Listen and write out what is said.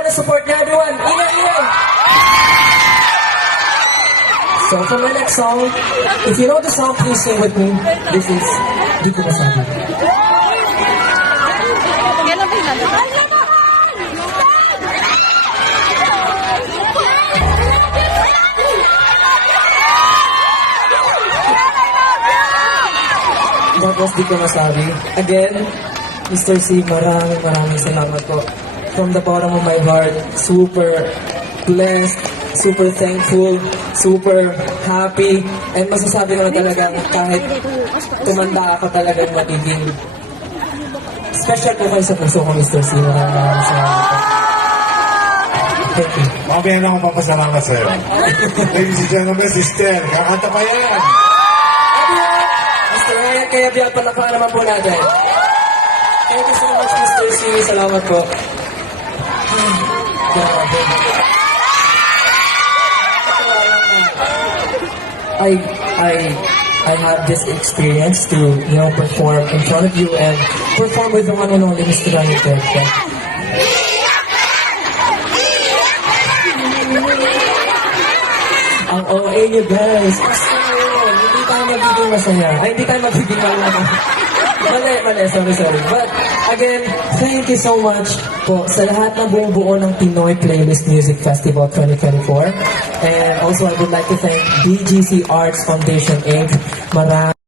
po ng support niya, everyone. Ingay! So for my next song, if you know the song, please sing with me. This is Di Ko Masabi. That was Di Ko Masabi. Again, Mr. C, maraming salamat po. From the bottom of my heart, super blessed, super thankful, super happy, and masasabi ko na talaga kahit tumanda ako talagang magiging special po kayo sa puso ko, Mr. C. Maraming salamat po. Thank you. Mamaya na akong papasalamat sa'yo. Ladies and gentlemen, si Stel. Kakanta pa yan. Mr. Ryan, kaya biyak palakpakan naman po natin. Thank you so much, Mr. C. Salamat po. Grabe. I had this experience to, perform in front of you and perform with the one and only Mr. Ryan Terca. Ang OA nyo, guys. Basta yun. Hindi tayo magiging masaya. Ay, hindi tayo magiging malala. Mali. Sorry. But, again, thank you so much po sa lahat na buong-buo ng Pinoy Playlist Music Festival 2024. And also, I would like to thank BGC Arts Foundation Inc. Maraming